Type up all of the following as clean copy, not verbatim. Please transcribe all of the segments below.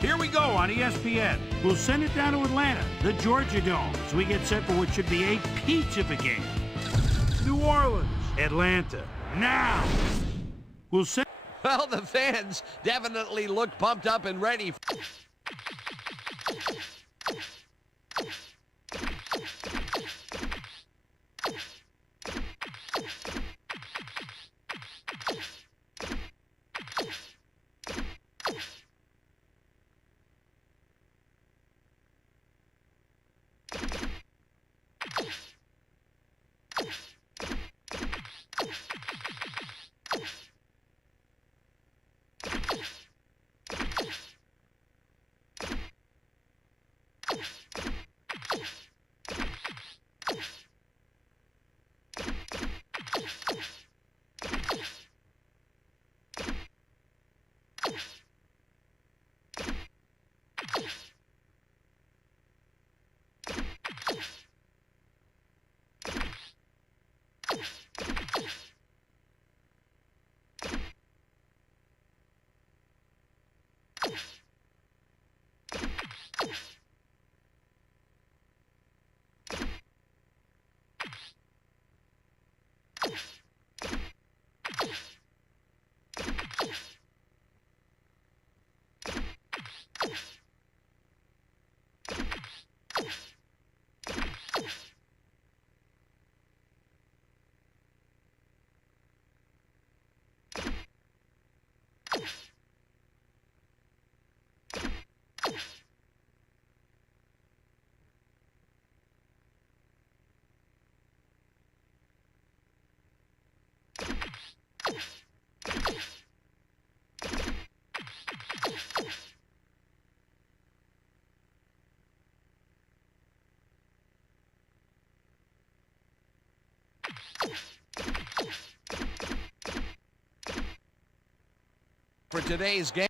Here we go on ESPN. We'll send it down to Atlanta, the Georgia Dome, as we get set for what should be a peach of a game. New Orleans, Atlanta, now. We'll send... Well, the fans definitely look pumped up and ready. For today's game.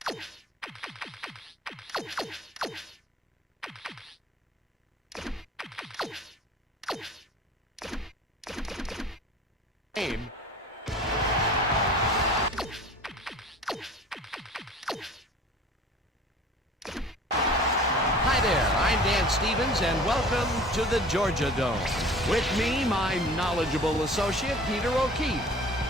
Hi there, I'm Dan Stevens, and welcome to the Georgia Dome. With me, my knowledgeable associate, Peter O'Keefe.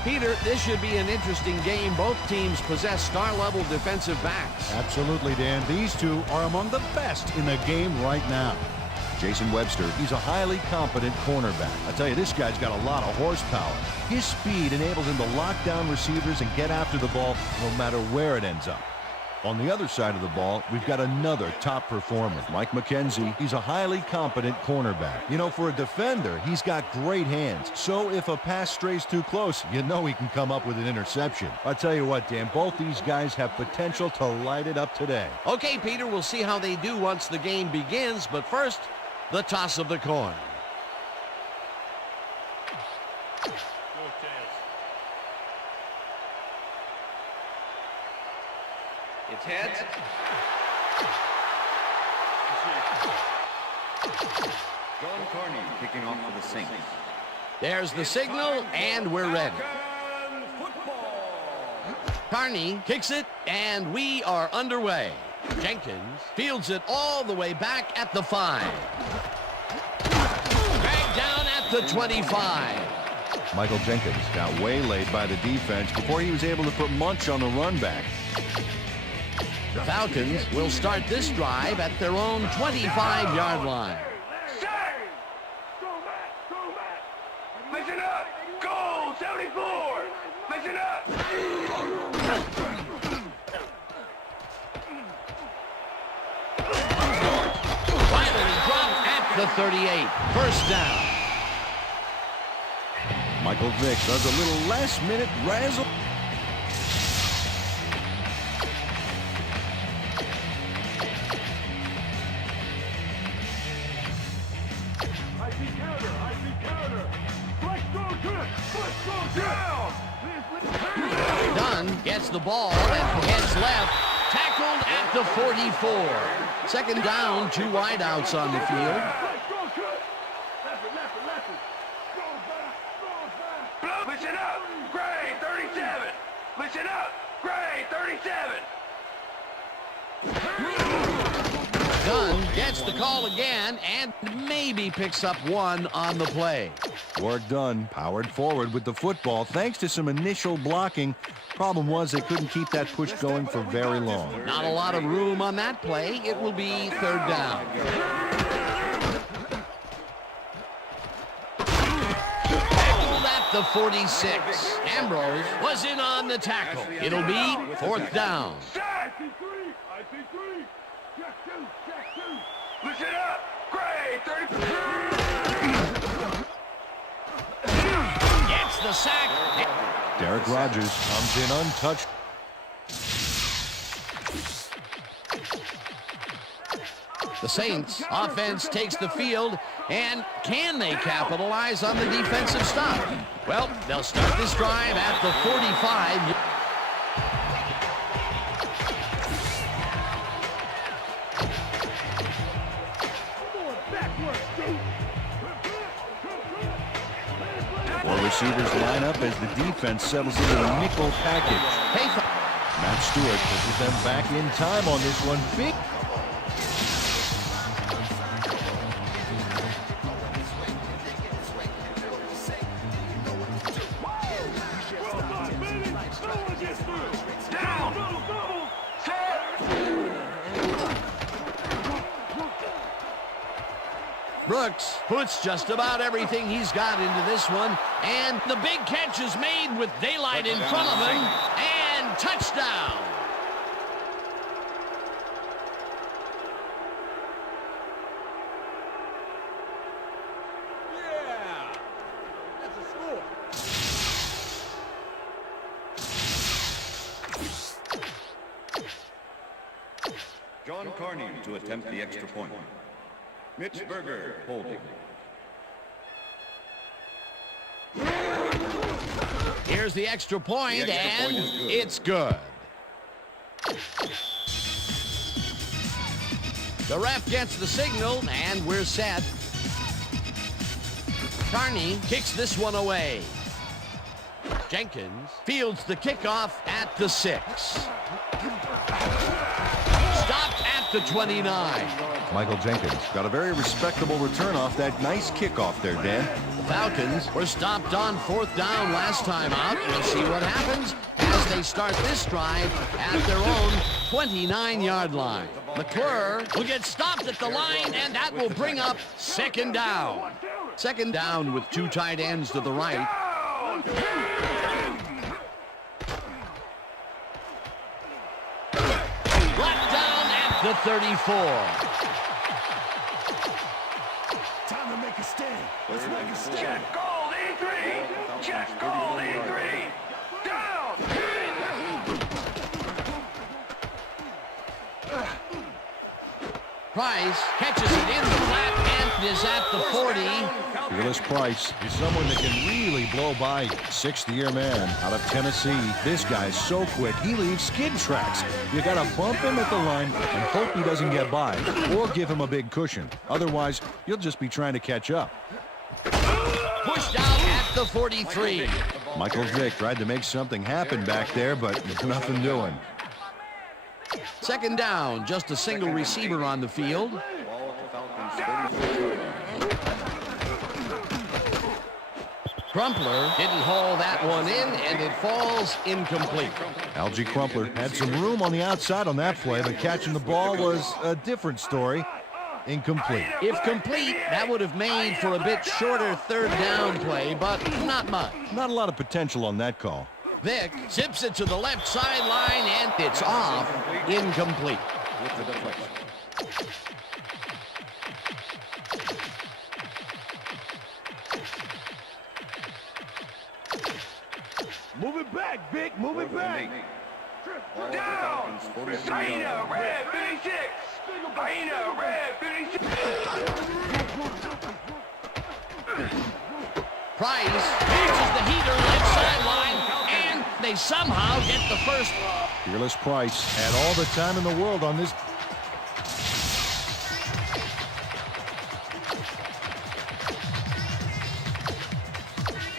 Peter, this should be an interesting game. Both teams possess star-level defensive backs. Absolutely, Dan. These two are among the best in the game right now. Jason Webster, he's a highly competent cornerback. I tell you, this guy's got a lot of horsepower. His speed enables him to lock down receivers and get after the ball no matter where it ends up. On the other side of the ball, we've got another top performer, Mike McKenzie. He's a highly competent cornerback. You know, for a defender, he's got great hands. So if a pass strays too close, you know he can come up with an interception. I tell you what, Dan, both these guys have potential to light it up today. Okay, Peter, we'll see how they do once the game begins. But first, the toss of the coin. It's heads. John Carney kicking off for the Saints. There's the signal, and we're ready. Carney kicks it, and we are underway. Jenkins fields it all the way back at the 5. Dragged down at the 25. Michael Jenkins got waylaid by the defense before he was able to put Munch on the run back. The Falcons will start this drive at their own 25-yard line. Listen up! Goal 74! Listen up! Finally dropped at the 38. First down. Michael Vick does a little last-minute razzle. Dunn gets the ball and heads left. Tackled at the 44. Second down, 2 wideouts on the field. Listen up! Gray 37! Listen up! Gray 37! done, gets the call again, and maybe picks up one on the play. Work done. Powered forward with the football thanks to some initial blocking. Problem was they couldn't keep that push going for very long. Not a lot of room on that play. It will be third down. Tackled at the 46. Ambrose was in on the tackle. It'll be fourth down. Listen up. Great. 30. Gets the sack. Derek Rogers comes in untouched. The Saints offense takes the field, and can they capitalize on the defensive stop? Well, they'll start this drive at the 45. Four receivers line up as the defense settles into a nickel package. Matt Stewart pushes them back in time on this one. Big. Brooks puts just about everything he's got into this one, and the big catch is made with daylight in front of him, and touchdown. Yeah, that's a score. John Carney to attempt the extra point. Mitch Berger holding. Here's the extra point, and it's good. The ref gets the signal, and we're set. Carney kicks this one away. Jenkins fields the kickoff at the 6. Stopped at the 29. Michael Jenkins got a very respectable return off that nice kickoff there, Dan. The Falcons were stopped on fourth down last time out. We'll see what happens as they start this drive at their own 29-yard line. McClure will get stopped at the line, and that will bring up second down. Second down with two tight ends to the right. Brought down at the 34. Time to make a stand. Let's make a stand. Check goal, E3. Check goal, E3. Down. Price catches it in the flat and is at the 40. Fearless Price is someone that can really blow by. Sixth-year man out of Tennessee. This guy's so quick, he leaves skid tracks. You got to bump him at the line and hope he doesn't get by, or give him a big cushion. Otherwise, you'll just be trying to catch up. Pushed out at the 43. Michael Vick tried to make something happen back there, but there's nothing doing. Second down, just a single receiver on the field. Crumpler didn't haul that one in, and it falls incomplete. Algie Crumpler had some room on the outside on that play, but catching the ball was a different story. Incomplete. If complete, that would have made for a bit shorter third down play, but not much. Not a lot of potential on that call. Vick zips it to the left sideline, and it's off. Incomplete. Move it back, Vic. Move it back. Down. Hyena, red 56. Hyena, red 56. Price reaches the heater left sideline, and they somehow get the first. Fearless Price had all the time in the world on this.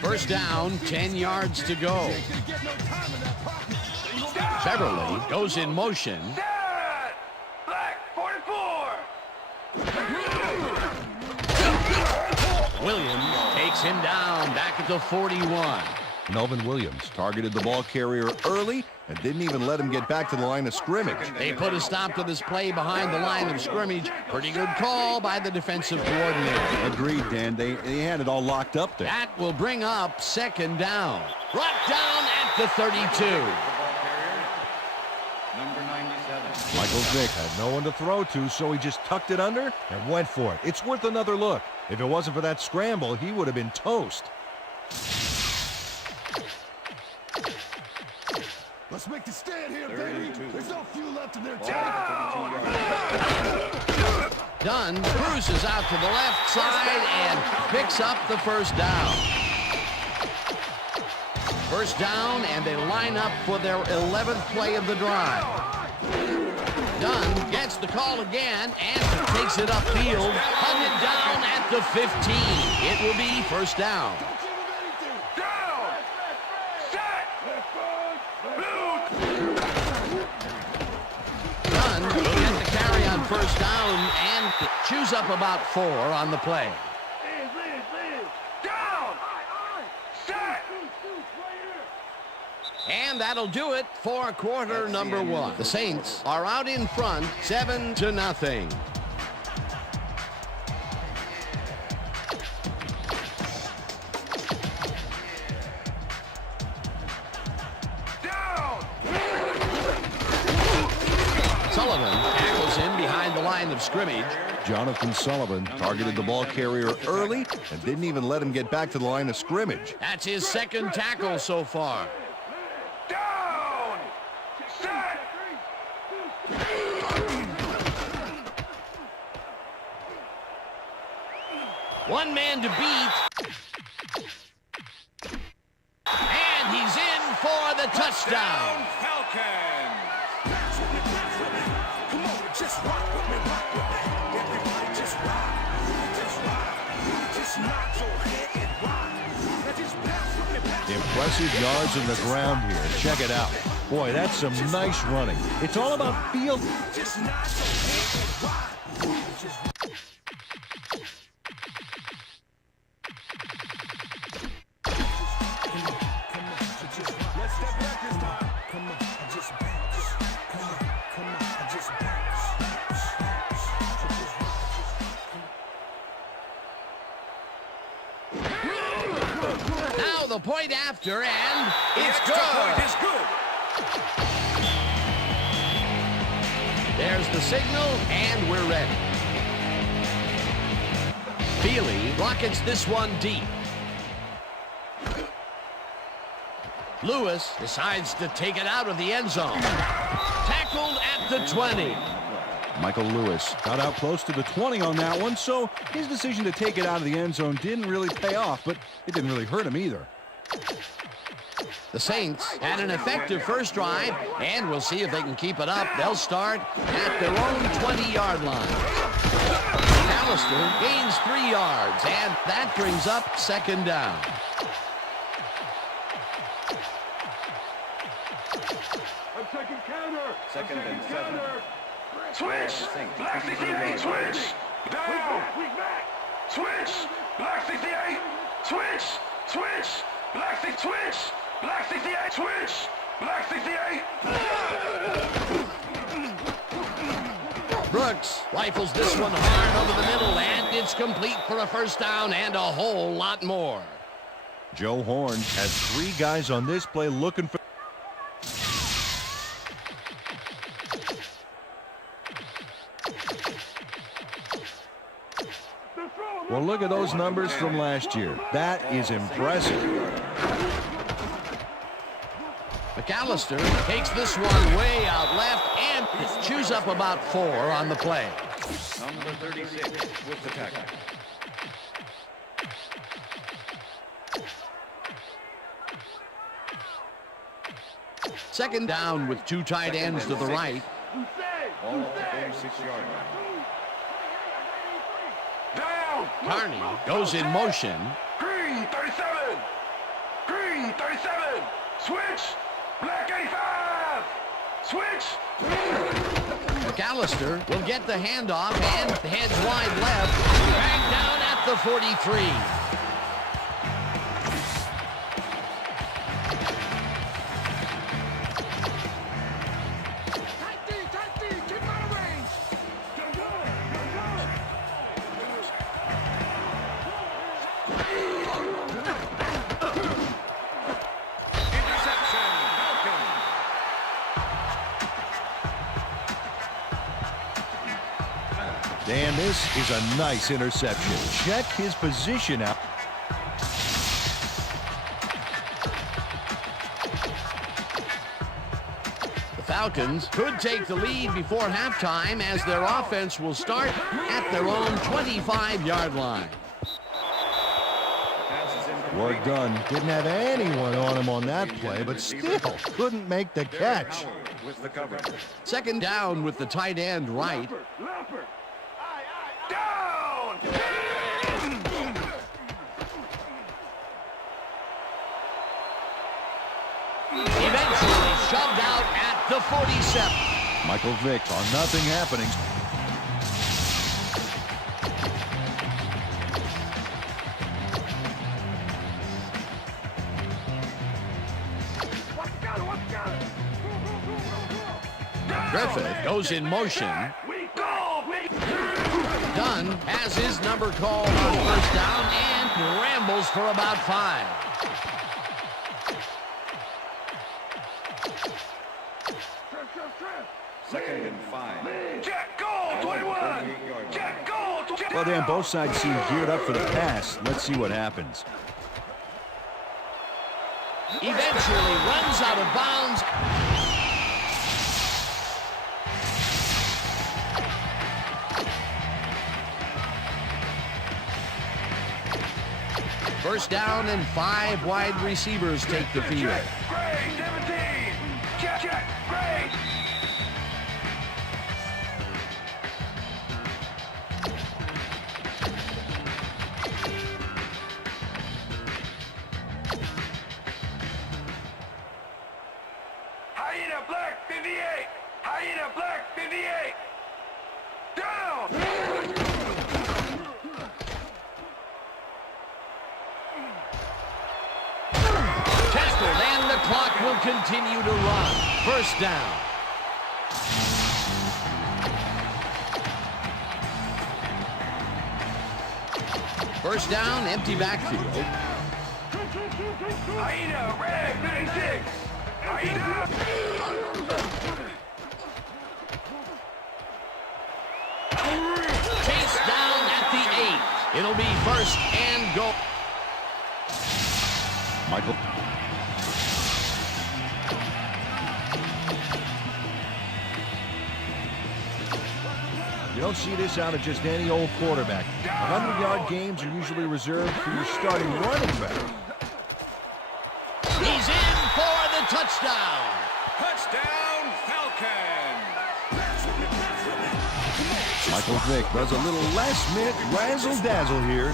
First down, 10 yards to go. Beverly goes in motion. Set. Black 44. Williams takes him down back at the 41. Melvin Williams targeted the ball carrier early and didn't even let him get back to the line of scrimmage. They put a stop to this play behind the line of scrimmage. Pretty good call by the defensive coordinator. Agreed, Dan. They had it all locked up there. That will bring up second down. Brought down at the 32. Number 97. Michael Vick had no one to throw to, so he just tucked it under and went for it. It's worth another look. If it wasn't for that scramble, he would have been toast. Let's make the stand here, baby. There's no fuel left in their tank. Dunn cruises out to the left side and picks up the first down. First down, and they line up for their 11th play of the drive. Dunn gets the call again and takes it upfield, hunted down at the 15. It will be first down. Dunn will get the carry on first down and chews up about 4 on the play. And that'll do it for quarter number 1. The Saints are out in front, 7-0. Sullivan tackles him behind the line of scrimmage. Jonathan Sullivan targeted the ball carrier early and didn't even let him get back to the line of scrimmage. That's his second tackle so far. Down! Set! One man to beat. And he's in for the touchdown. Falcons! Come on, just rock with me, rock with me. Everybody just rock. Just rock. Just knock your head and rock. Now just bounce with me, bounce. Impressive yards in the ground here. Check it out. Boy, that's some nice running. It's all about field. Just knock your head and rock. Just Now the point after, and it's good. is good. There's the signal, and we're ready. Feely rockets this one deep. Lewis decides to take it out of the end zone. Tackled at the 20. Michael Lewis got out close to the 20 on that one, so his decision to take it out of the end zone didn't really pay off, but it didn't really hurt him either. The Saints had an effective first drive, and we'll see if they can keep it up. They'll start at their own 20-yard line. Alistair gains 3 yards, and that brings up second down. I'm taking counter. Second and 7. Switch. Black 68. Switch. Down. Switch. Black 68. Switch. Switch. Black 6. Switch. Black 68. Switch. Black 68. Brooks rifles this one hard over the middle, and it's complete for a first down and a whole lot more. Joe Horn has 3 guys on this play looking for. Well, look at those numbers from last year. That is impressive. McAllister takes this one way out left and chews up about 4 on the play. Number 36 with the tackle. Second down with 2 tight ends to the right. Ball at the 46-yard line. Down. Carney goes in motion. Green 37. Green 37. Switch. Black 85. Switch. McAllister will get the handoff and heads wide left. Back down at the 43. Dan, this is a nice interception. Check his position out. The Falcons could take the lead before halftime as their offense will start at their own 25-yard line. Work done. Didn't have anyone on him on that play, but still couldn't make the catch. Second down with the tight end right. Eventually shoved out at the 47. Michael Vick on nothing happening. Griffith goes in motion. Dunn has his number called on first down and rambles for about 5. Second and 5. Jack, goal, 21. Jack, goal. Well, Dan, both sides seem geared up for the pass. Let's see what happens. Eventually runs out of bounds. First down and 5 wide receivers take the field. Great, 17. Jack, great. Hyena Black 58. Hyena Black 58. Down. And the clock will continue to run. First down. First down, empty backfield. Hyena, red 56. Hyena. Chase down at the 8. It'll be first and goal. Michael. You don't see this out of just any old quarterback. 100-yard games are usually reserved for your starting running back. He's in for the touchdown. Touchdown, Falcons. Michael Vick does a little last-minute razzle-dazzle here,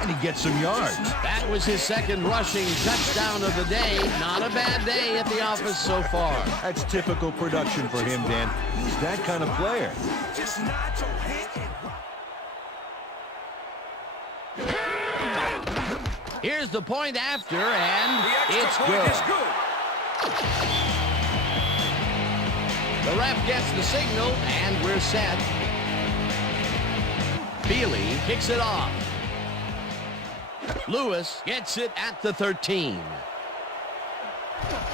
and he gets some yards. That was his second rushing touchdown of the day. Not a bad day at the office so far. That's typical production for him, Dan. He's that kind of player. Just nod your head and Here's the point after, and the it's extra point good. is good. The ref gets the signal, and we're set. Bealey kicks it off. Lewis gets it at the 13.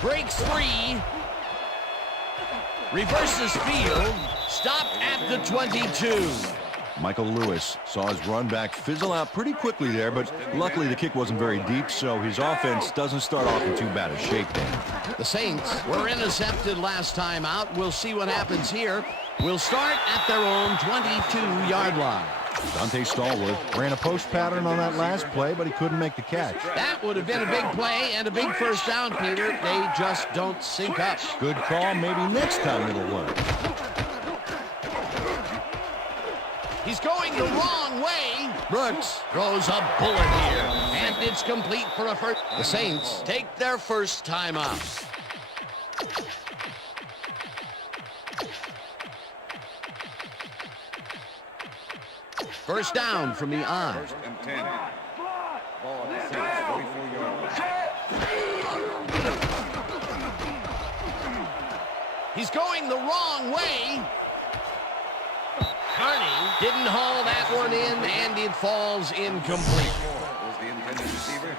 Breaks free. Reverses field. Stopped at the 22. Michael Lewis saw his run back fizzle out pretty quickly there, but luckily the kick wasn't very deep, so his offense doesn't start off in too bad a shape then. The Saints were intercepted last time out. We'll see what happens here. We'll start at their own 22-yard line. Dante Stallworth ran a post pattern on that last play, but he couldn't make the catch. That would have been a big play and a big first down, Peter. They just don't sync up. Good call. Maybe next time it'll work. He's going the wrong way. Brooks throws a bullet here, and it's complete for a first. The Saints take their first time out. First down from the I. First and 10. Ball at the 6, 44 yards. He's going the wrong way. Carney didn't haul that one in, and it falls incomplete. Was the intended receiver.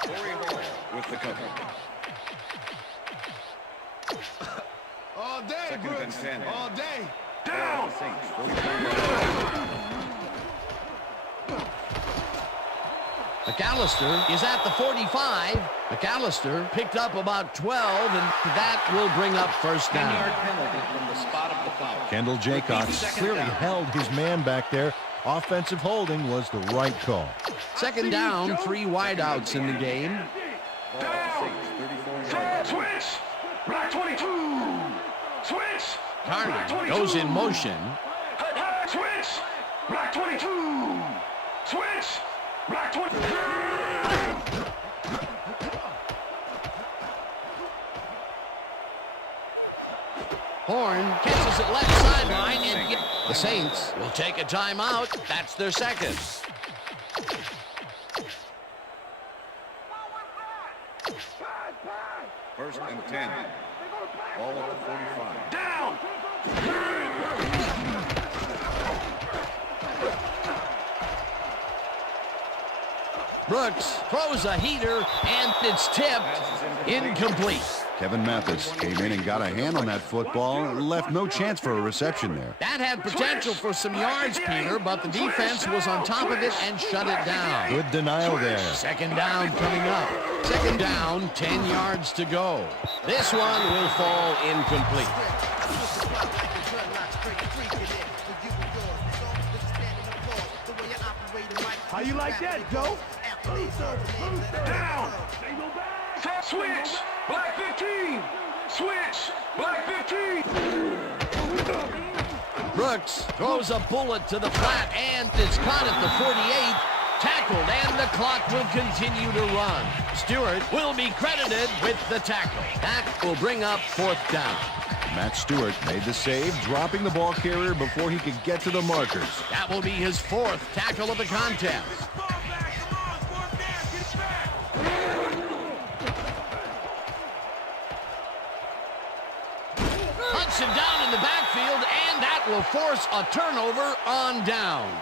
Corey Hall with the cover. All day, Second Brooks. and 10. All day. Down. Saints, 44 yards. McAllister is at the 45. McAllister picked up about 12, and that will bring up first down. 10-yard penalty from the spot of the foul. Kendall Jaycox clearly held his man back there. Offensive holding was the right call. Second down, 3 wideouts in the game. Ball at the 6, 34 yards. Switch. Black 22. Switch. Carney goes in motion. Switch. Black 22. Switch. Black 22. Horn catches it left sideline, and the Saints will take a timeout. That's their second. First and 10. Ball at the 45. Down. Brooks throws a heater, and it's tipped. Incomplete. Kevin Mathis came in and got a hand on that football and left no chance for a reception there. That had potential for some yards, Peter, but the defense was on top of it and shut it down. Good denial there. Second down coming up. Second down, 10 yards to go. This one will fall incomplete. How you like that, Joe? Down. Switch. Black 15. Switch. Black 15. Brooks throws a bullet to the flat, and it's caught at the 48. Tackled, and the clock will continue to run. Stewart will be credited with the tackle. That will bring up fourth down. Matt Stewart made the save, dropping the ball carrier before he could get to the markers. That will be his fourth tackle of the contest. Hudson down in the backfield, and that will force a turnover on downs.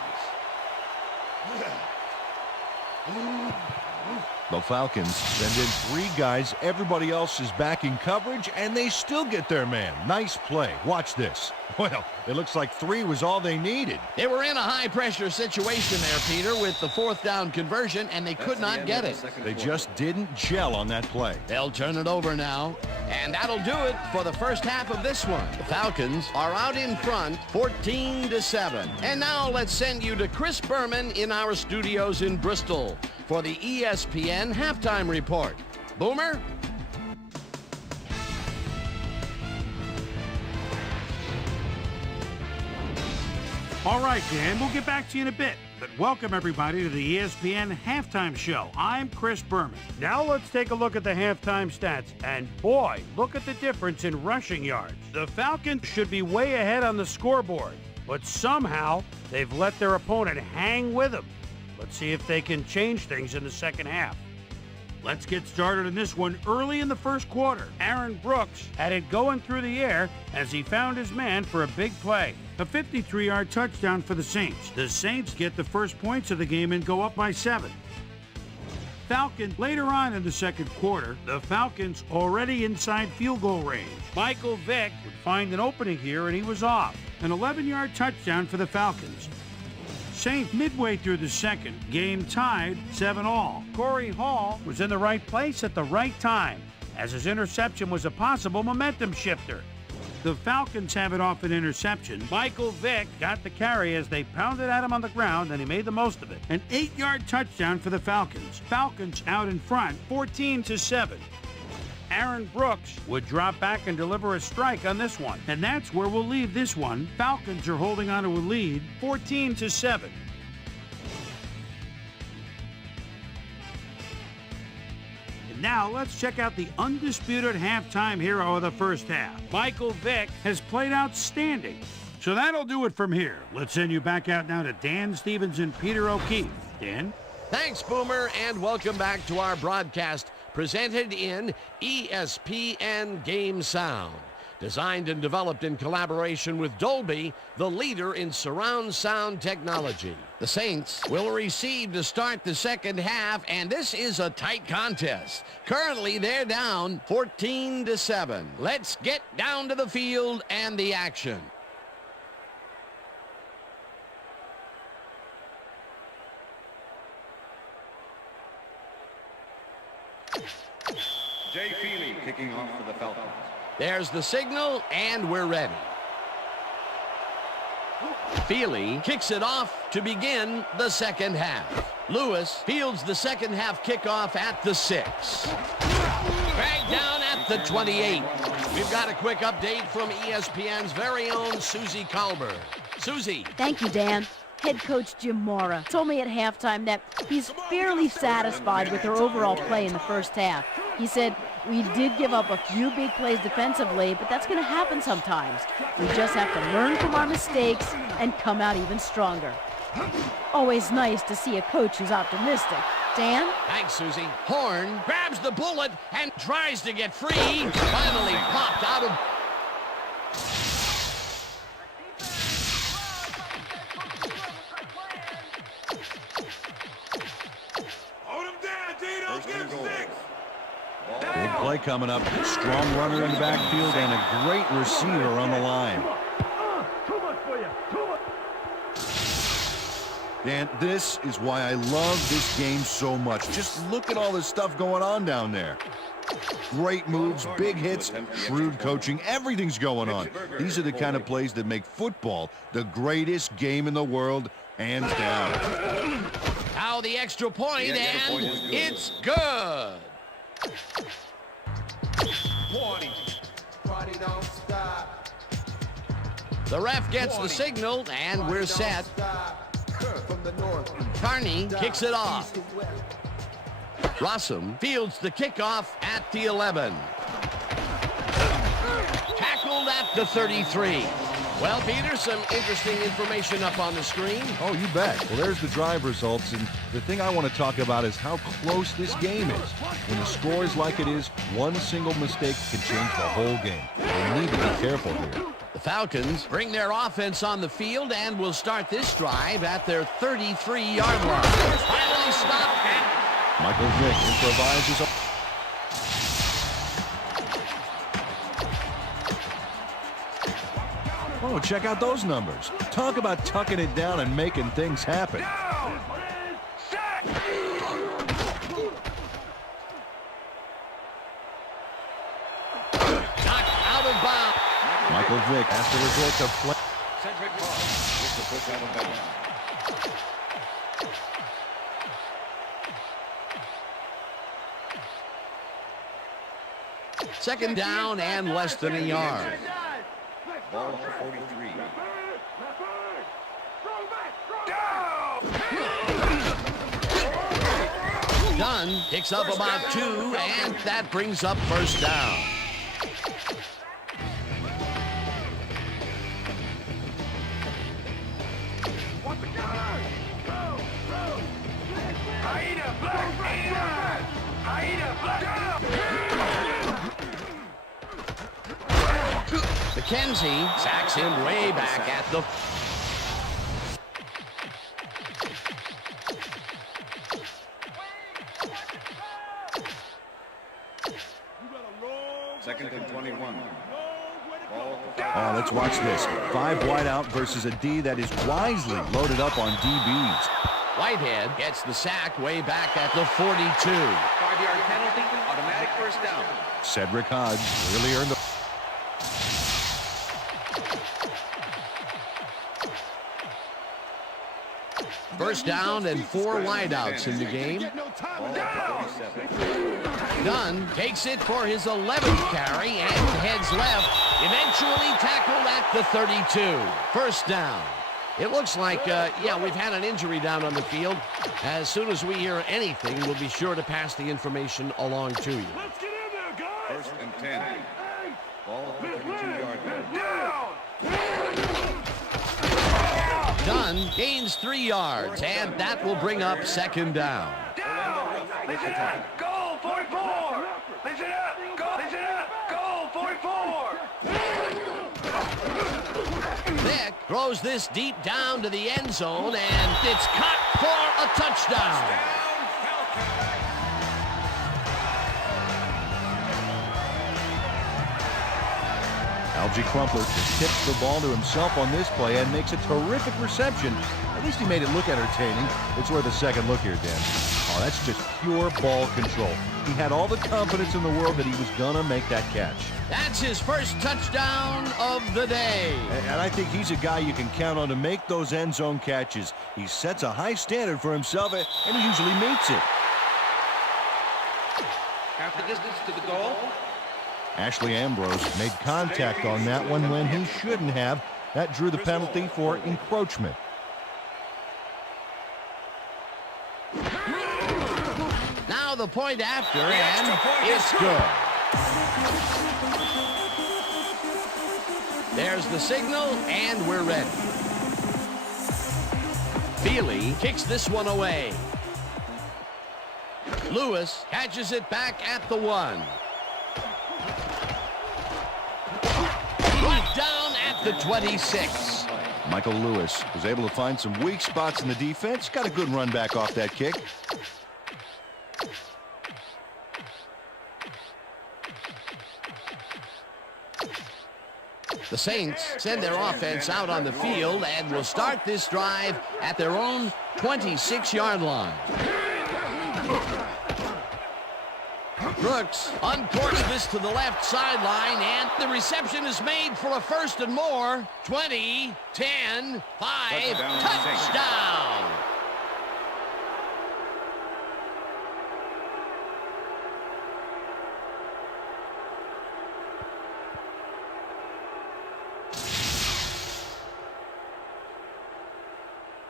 The Falcons send in 3 guys. Everybody else is back in coverage, and they still get their man. Nice play. Watch this. Well, it looks like 3 was all they needed. They were in a high-pressure situation there, Peter, with the fourth down conversion, and they could not get it. They just didn't gel on that play. They'll turn it over now, and that'll do it for the first half of this one. The Falcons are out in front, 14-7. And now let's send you to Chris Berman in our studios in Bristol for the ESPN Halftime Report. Boomer? All right, Dan, we'll get back to you in a bit. But welcome, everybody, to the ESPN Halftime Show. I'm Chris Berman. Now let's take a look at the halftime stats. And boy, look at the difference in rushing yards. The Falcons should be way ahead on the scoreboard, but somehow they've let their opponent hang with them. Let's see if they can change things in the second half. Let's get started in this one early in the first quarter. Aaron Brooks had it going through the air as he found his man for a big play. A 53-yard touchdown for the Saints. The Saints get the first points of the game and go up by 7. Falcons later on in the second quarter, the Falcons already inside field goal range. Michael Vick would find an opening here and he was off. An 11-yard touchdown for the Falcons. Saints midway through the second, game tied 7-all. Corey Hall was in the right place at the right time, as his interception was a possible momentum shifter. The Falcons have it off an interception. Michael Vick got the carry as they pounded at him on the ground, and he made the most of it. An 8-yard touchdown for the Falcons. Falcons out in front, 14-7. Aaron Brooks would drop back and deliver a strike on this one. And that's where we'll leave this one. Falcons are holding on to a lead, 14-7. And now let's check out the undisputed halftime hero of the first half. Michael Vick has played outstanding. So that'll do it from here. Let's send you back out now to Dan Stevens and Peter O'Keefe. Dan? Thanks, Boomer, and welcome back to our broadcast presented in ESPN Game Sound. Designed and developed in collaboration with Dolby, the leader in surround sound technology. The Saints will receive to start the second half, and this is a tight contest. Currently, they're down 14-7. Let's get down to the field and the action. Jay Feely kicking off for the Falcons. There's the signal, and we're ready. Feely kicks it off to begin the second half. Lewis fields the second half kickoff at the 6. Dragged down at the 28. We've got a quick update from ESPN's very own Susie Colbert. Susie. Thank you, Dan. Head coach Jim Mora told me at halftime that he's fairly satisfied with their overall play in the first half. He said, "We did give up a few big plays defensively, but that's going to happen sometimes. We just have to learn from our mistakes and come out even stronger." Always nice to see a coach who's optimistic. Dan? Thanks, Susie. Horn grabs the bullet and tries to get free. Finally popped out of... Hold him down, Dino. Give him 6. Big play coming up. Strong runner in the backfield and a great receiver on the line. Dan, this is why I love this game so much. Just look at all this stuff going on down there. Great moves, big hits, shrewd coaching, everything's going on. These are the kind of plays that make football the greatest game in the world, hands down. Now the extra point, and it's good. 20. Party don't stop. The ref gets the signal, and we're set. From the north. Carney kicks it off. Rossum fields the kickoff at the 11. Tackled at the 33. Well, Peter, some interesting information up on the screen. Oh, you bet. Well, there's the drive results, and the thing I want to talk about is how close this game is. When the score is like it is, one single mistake can change the whole game. They need to be careful here. The Falcons bring their offense on the field and will start this drive at their 33-yard line. Finally stopped, and Michael Vick improvises. Oh, check out those numbers. Talk about tucking it down and making things happen. knocked out of bounds. Michael Vick has to resort to play. Cedric Clark with the push out of bounds. Second down and less than a yard. Ball for 43. Dunn picks up about 2, and that brings up first down. McKenzie sacks him way back at the... Second and 21. Oh, let's watch this. 5 wide out versus a D that is wisely loaded up on DBs. Whitehead gets the sack way back at the 42. 5-yard penalty, automatic first down. Cedric Hodge really earned the... First down and 4 wideouts in the game. Dunn takes it for his 11th carry and heads left. Eventually tackled at the 32. First down. It looks like, we've had an injury down on the field. As soon as we hear anything, we'll be sure to pass the information along to you. Let's get in there, guys. First and 10. Ball for 32-yard line. Down. done, gains 3 yards, and that will bring up second down. Listen up. Goal 44. Listen up. Listen up. Goal 44. Vick throws this deep down to the end zone, and it's caught for a touchdown. Algie Crumpler just tips the ball to himself on this play and makes a terrific reception. At least he made it look entertaining. It's worth a second look here, Dan. Oh, that's just pure ball control. He had all the confidence in the world that he was gonna make that catch. That's his first touchdown of the day. And I think he's a guy you can count on to make those end zone catches. He sets a high standard for himself, and he usually meets it. Half the distance to the goal. Ashley Ambrose made contact on that one when he shouldn't have. That drew the penalty for encroachment. Now the point after, and it's good. There's the signal, and we're ready. Feely kicks this one away. Lewis catches it back at the 1. Brought down at the 26. Michael Lewis was able to find some weak spots in the defense. Got a good run back off that kick. The Saints send their offense out on the field and will start this drive at their own 26-yard line. Brooks uncorks this to the left sideline, and the reception is made for a first and more. 20, 10, 5, touchdown!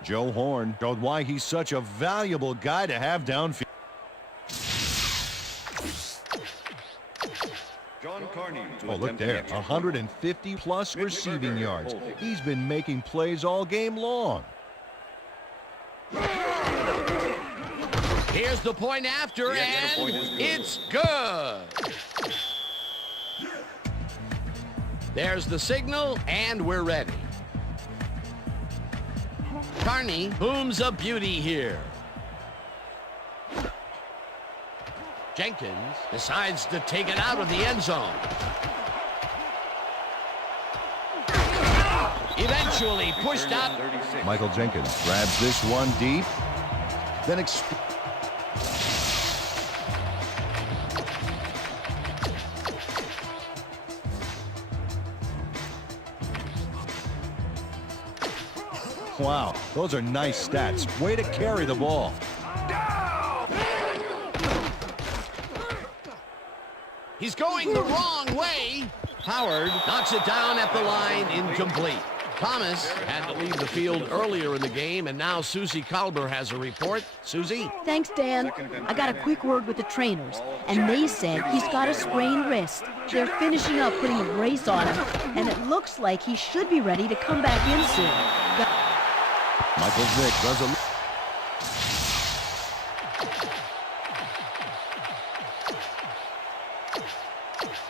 Joe Horn showed why he's such a valuable guy to have downfield. Oh, look there, 150-plus receiving yards. He's been making plays all game long. Here's the point after, and it's good. There's the signal, and we're ready. Carney booms a beauty here. Jenkins decides to take it out of the end zone. Eventually pushed out. Michael Jenkins grabs this one deep. Then wow, those are nice stats. Way to carry the ball. He's going the wrong way. Howard knocks it down at the line, incomplete. Thomas had to leave the field earlier in the game, and now Susie Kalber has a report. Susie? Thanks, Dan. I got a quick word with the trainers, and they said he's got a sprained wrist. They're finishing up putting a brace on him, and it looks like he should be ready to come back in soon. Michael Vick does a...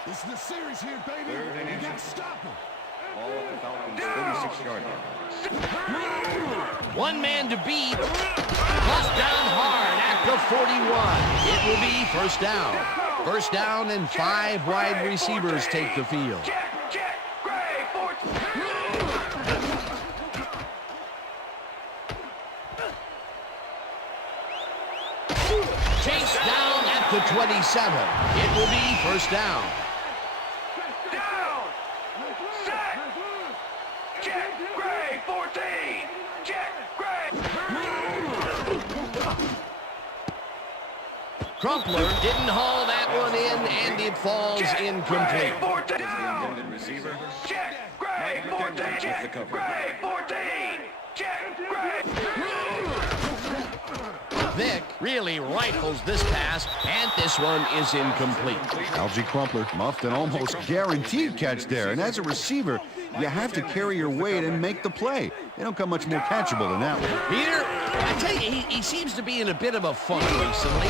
This is the series here, baby. You got to stop him. All at the Falcons' 36-yard line. One man to beat. Tossed down hard at the 41. It will be first down. First down, and 5 wide receivers take the field. Chase down at the 27. It will be first down. Down. Sack. Check. Gray. 14. Check. Gray. Crumpler didn't haul that one in, and it falls incomplete. Intended receiver. Check. Gray. 14. Check. Gray. 14. Check. Gray. Vick really rifles this pass, and this one is incomplete. Algie Crumpler muffed an almost guaranteed catch there, and as a receiver, You have to carry your weight and make the play. They don't come much more catchable than that one. Peter, I tell you, he seems to be in a bit of a funk recently.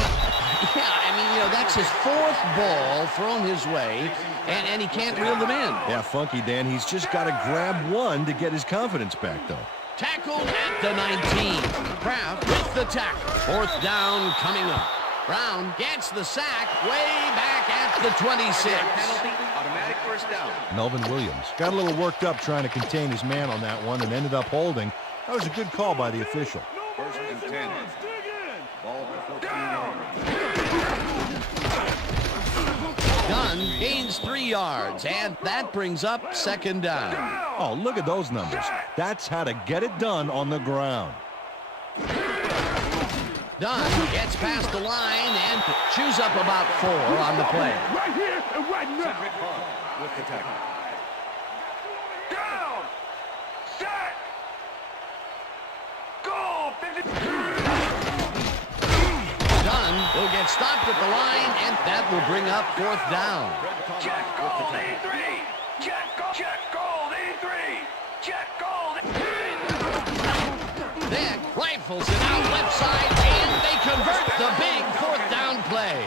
Yeah, I mean, that's his 4th ball thrown his way, and he can't reel them in. Yeah, funky, Dan. He's just got to grab one to get his confidence back, though. Tackled at the 19. Kraft with the tackle. 4th down coming up. Brown gets the sack way back at the 26. Penalty, automatic first down. Melvin Williams got a little worked up trying to contain his man on that one and ended up holding. That was a good call by the official. First and 10. Ball for 14 yards. Dunn gains 3 yards, and that brings up 2nd down. Oh, look at those numbers. That's how to get it done on the ground. Dunn gets past the line and chews up about 4 on the play. Right here and right now. With the tackle. Down! Set! Go! Dunn will get stopped at the line, and that will bring up 4th down. Check gold, E3! Check gold, E3! Check gold, Vick rifles it out left side, and they convert the big 4th down play.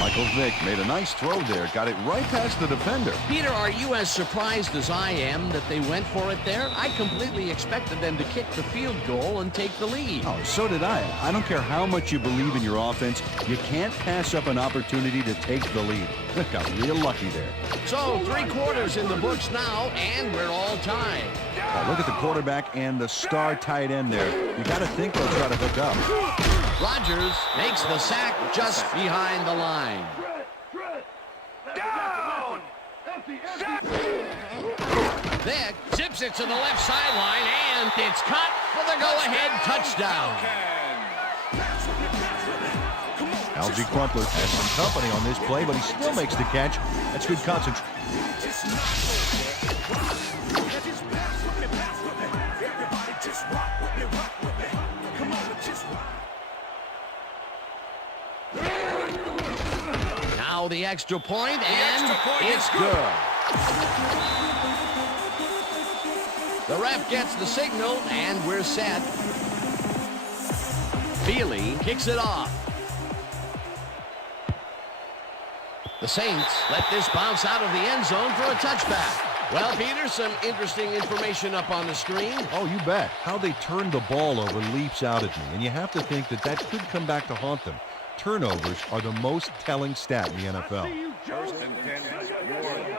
Michael Vick made a nice throw there. Got it right past the defender. Peter, are you as surprised as I am that they went for it there? I completely expected them to kick the field goal and take the lead. Oh, so did I. I don't care how much you believe in your offense. You can't pass up an opportunity to take the lead. Got real lucky there. So 3 quarters in the books now, and we're all tied. Oh, look at the quarterback and the star tight end there. You got to think they'll try to hook up. Rogers makes the sack just behind the line. down! Vick zips it to the left sideline, and it's caught for the go-ahead touchdown. Algie Crumpler has some company on this play, but he still makes the catch. That's good concentration. Now the extra point, and it's good. The ref gets the signal, and we're set. Feely kicks it off. The Saints let this bounce out of the end zone for a touchback. Well, Peter, some interesting information up on the screen. Oh, you bet. How they turned the ball over leaps out at me, and you have to think that that could come back to haunt them. Turnovers are the most telling stat in the NFL. First and 10. Jrolling.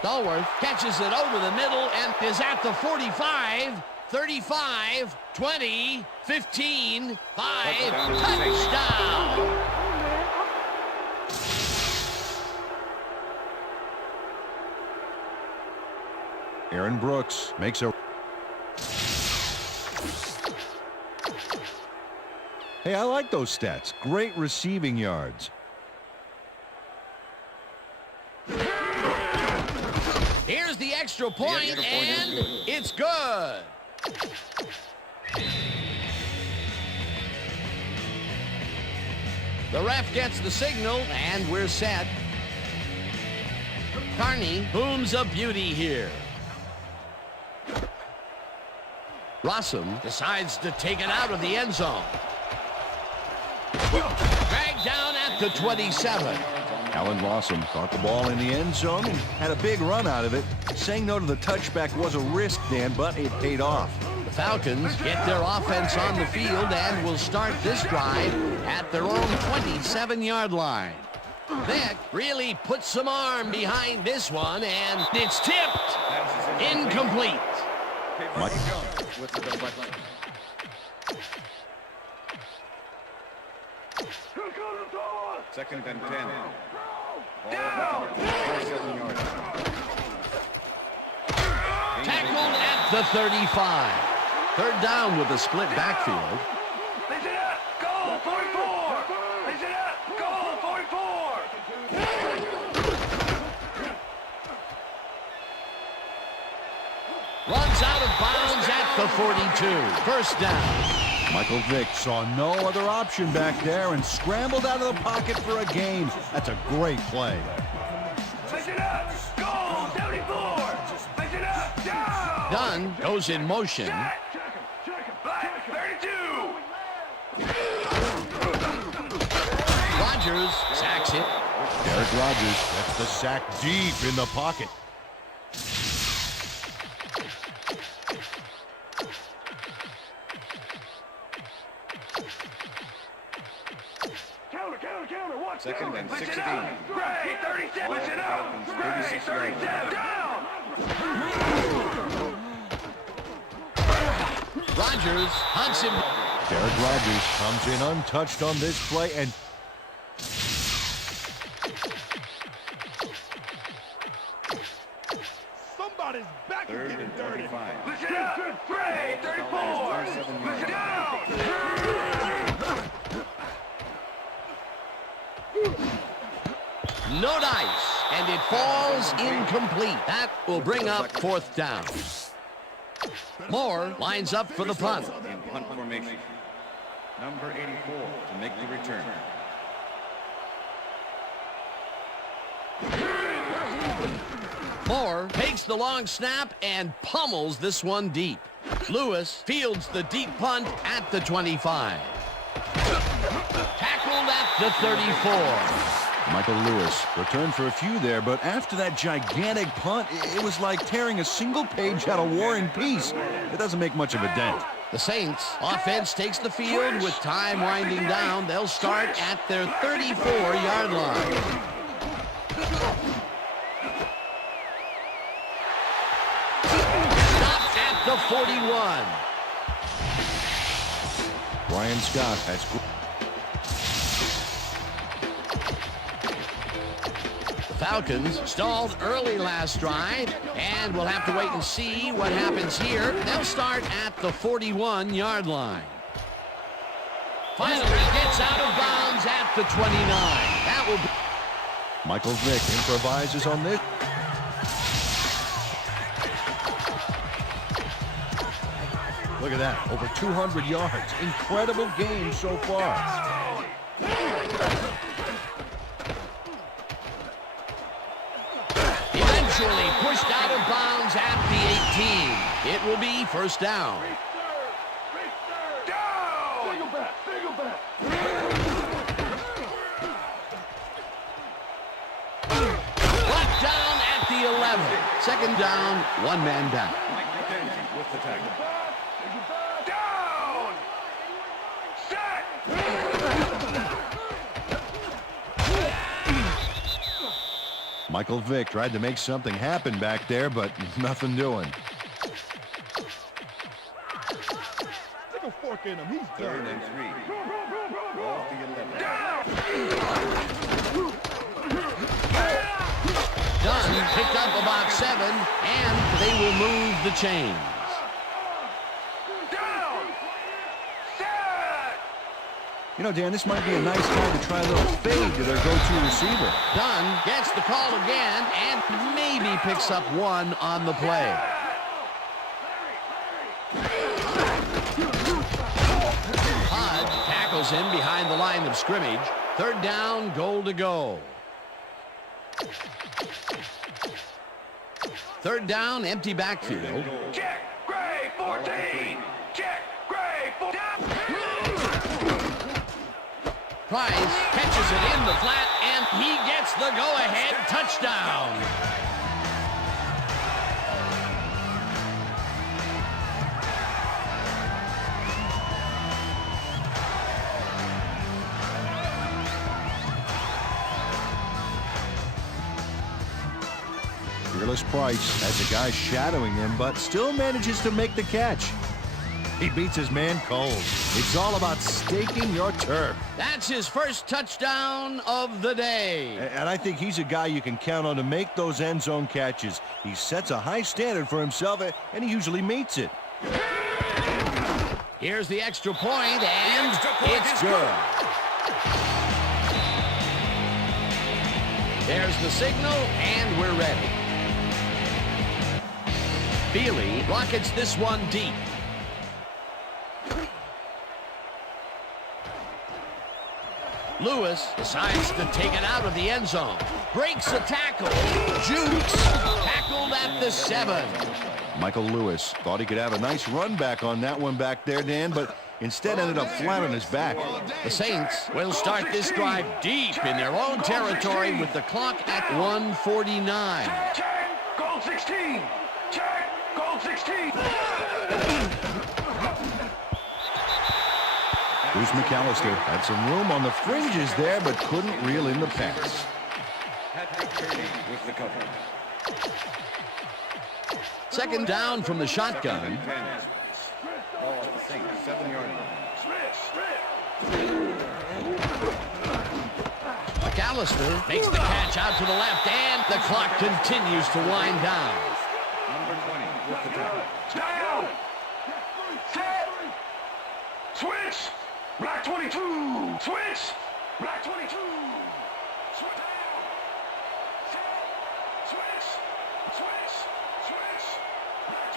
Stallworth catches it over the middle and is at the 45, 35, 20, 15, 5, touchdown! Aaron Brooks makes a... Hey, I like those stats. Great receiving yards. Here's the extra point, and it's good. The ref gets the signal, and we're set. Carney booms a beauty here. Rossum decides to take it out of the end zone. Dragged down at the 27. Alan Rossum caught the ball in the end zone and had a big run out of it. Saying no to the touchback was a risk, Dan, but it paid off. The Falcons get their offense on the field and will start this drive at their own 27-yard line. Vick really puts some arm behind this one, and it's tipped. Incomplete. With the deflection. Second and 10. Ball 47 yards. Tackled at the 35. Third down with a split backfield. Listen up! Goal 44! Listen up! Goal 44! Runs out of bounds at the 42. First down. Michael Vick saw no other option back there and scrambled out of the pocket for a gain. That's a great play. Place it up. Goal. 74. Place it up. Down. Dunn goes in motion. Black 32. Rogers sacks it. Derek Rogers gets the sack deep in the pocket. Counter. Watch Second and 16. Gray 37. Place it up. Gray 37. Down. Rogers hunts him. Derek Rogers comes in untouched on this play and Somebody's back. Third and 35. Place it up. Gray 34. Place it down. No dice, and it falls incomplete. That will bring up fourth down. Moore lines up for the punt. In punt formation. Number 84 to make the return. Moore takes the long snap and pummels this one deep. Lewis fields the deep punt at the 25. Tackled at the 34. Michael Lewis returned for a few there, but after that gigantic punt, it was like tearing a single page out of War and Peace. It doesn't make much of a dent. The Saints offense takes the field with time winding down. They'll start at their 34-yard line. Stopped at the 41. Brian Scott has... Falcons stalled early last drive, and we'll have to wait and see what happens here. They'll start at the 41-yard line. Finally gets out of bounds at the 29. That will be... Michael Vick improvises on this. Look at that, over 200 yards. Incredible game so far. Eventually pushed out of bounds at the 18. It will be first down. Brought down at the 11. Second down, one man back. With the tackle. Down. Set. Michael Vick tried to make something happen back there, but nothing doing. Take a fork in him. He's Third and 3. Off the 11. Dunn picked up about 7, and they will move the chains. down. Set. You know, Dan, this might be a nice time to try a little fade to their go-to receiver. Dunn gets the call again and maybe picks up one on the play. Hud tackles him behind the line of scrimmage. Third down, goal to go. Third down, empty backfield. Check. Gray 14. Check. Gray 14. Price catches it in the flat, and he gets the go-ahead touchdown. Fearless Price has a guy shadowing him, but still manages to make the catch. He beats his man cold. It's all about staking your turf. That's his first touchdown of the day. And I think he's a guy you can count on to make those end zone catches. He sets a high standard for himself, and he usually meets it. Here's the extra point, and it's good. There's the signal, and we're ready. Bealey rockets this one deep. Lewis decides to take it out of the end zone. Breaks a tackle. Jukes. Tackled at the 7. Michael Lewis thought he could have a nice run back on that one back there, Dan, but instead ended up flat on his back. The Saints will start this drive deep in their own territory with the clock at 1:49. Goal 16. Check. Goal 16. Bruce McAllister had some room on the fringes there, but couldn't reel in the pass. Patrick Kearney with the cover. Second down from the shotgun. Ball at the Saints 7-yard line. McAllister makes the catch out to the left, and the clock continues to wind down. Number 20 with the tackle. Down. Set. Switch. Black 22. Switch. Black 22. Switch. Switch. Switch. Switch. Black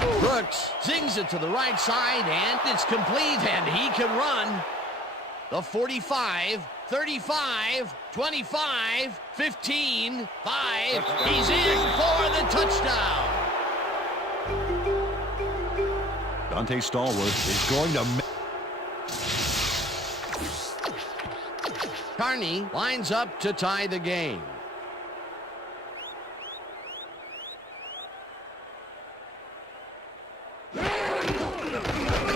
22. Brooks zings it to the right side, and it's complete, and he can run. The 45, 35, 25, 15, 5. He's in for the touchdown. Dante Stallworth is going to... Kearney lines up to tie the game.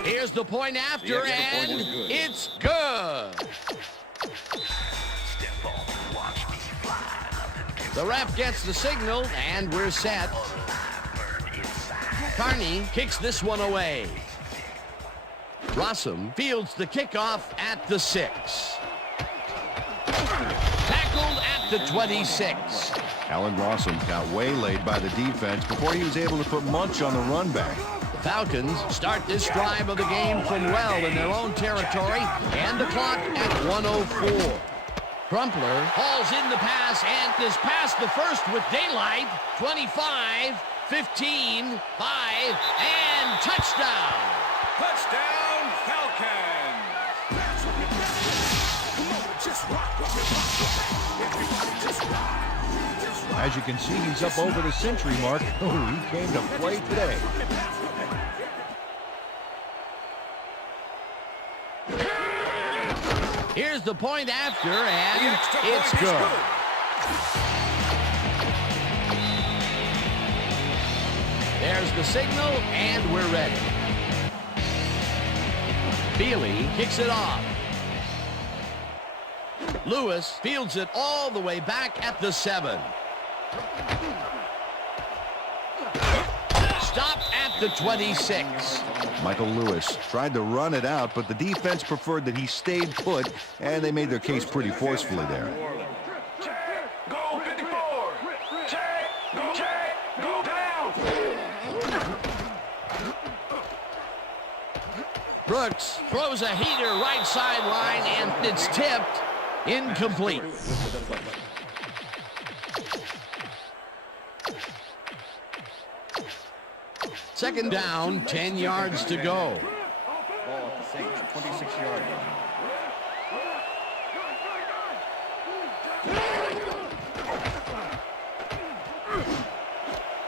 Here's the point after, and it's good. The ref gets the signal, and we're set. Kearney kicks this one away. Rossum fields the kickoff at the 6. Tackled at the 26. Alan Rossum got waylaid by the defense before he was able to put Munch on the run back. The Falcons start this drive of the game from well in their own territory, and the clock at 1:04. Crumpler hauls in the pass and is past the first with daylight. 25, 15, 5, and touchdown. Touchdown, Falcons. Come on, just rock with me, everybody just rock. As you can see, he's up over the century mark. Oh, he came to play today. Here's the point after, and it's good. There's the signal, and we're ready. Bealey kicks it off. Lewis fields it all the way back at the 7. Stop at the 26. Michael Lewis tried to run it out, but the defense preferred that he stayed put, and they made their case pretty forcefully there. Go 54. Check. Go check. Go down. Brooks throws a heater right sideline, and it's tipped. Incomplete. Second down, 10 yards to go. Ball at the Saints 26-yard line.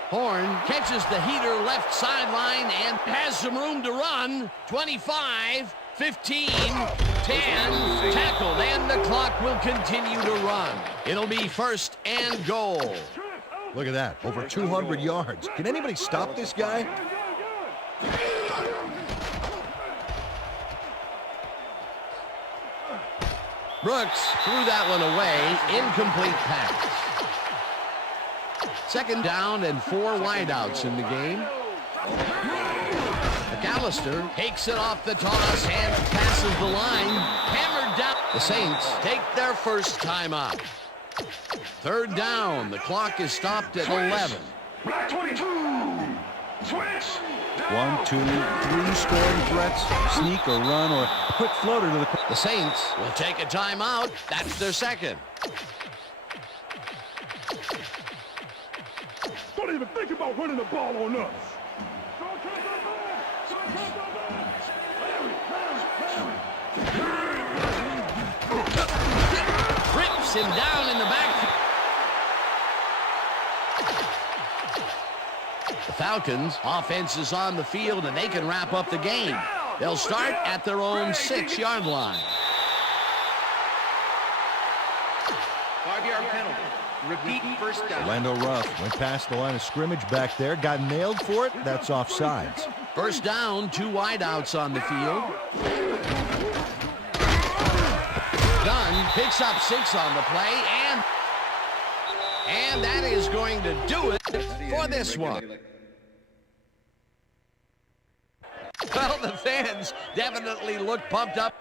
Horn catches the heater left sideline and has some room to run. 25, 15, 10, tackled, and the clock will continue to run. It'll be first and goal. Look at that, over 200 yards. Can anybody stop this guy? Brooks threw that one away. Incomplete pass. Second down and 4 wideouts in the game. McAllister takes it off the toss and passes the line. Hammered down. The Saints take their first timeout. Third down. The clock is stopped at 11. Black 22. Switch. 1, 2, 3 scoring threats, sneak or run or quick floater to the... The Saints will take a timeout. That's their second. Don't even think about running the ball on us. Chase him down in the back. The Falcons offense is on the field, and they can wrap up the game. They'll start at their own 6-yard line. 5-yard penalty. Repeat first down. Orlando Ruff went past the line of scrimmage back there, got nailed for it. That's offsides. First down, 2 wideouts on the field. Dunn picks up 6 on the play, and that is going to do it for this one. Well, the fans definitely look pumped up.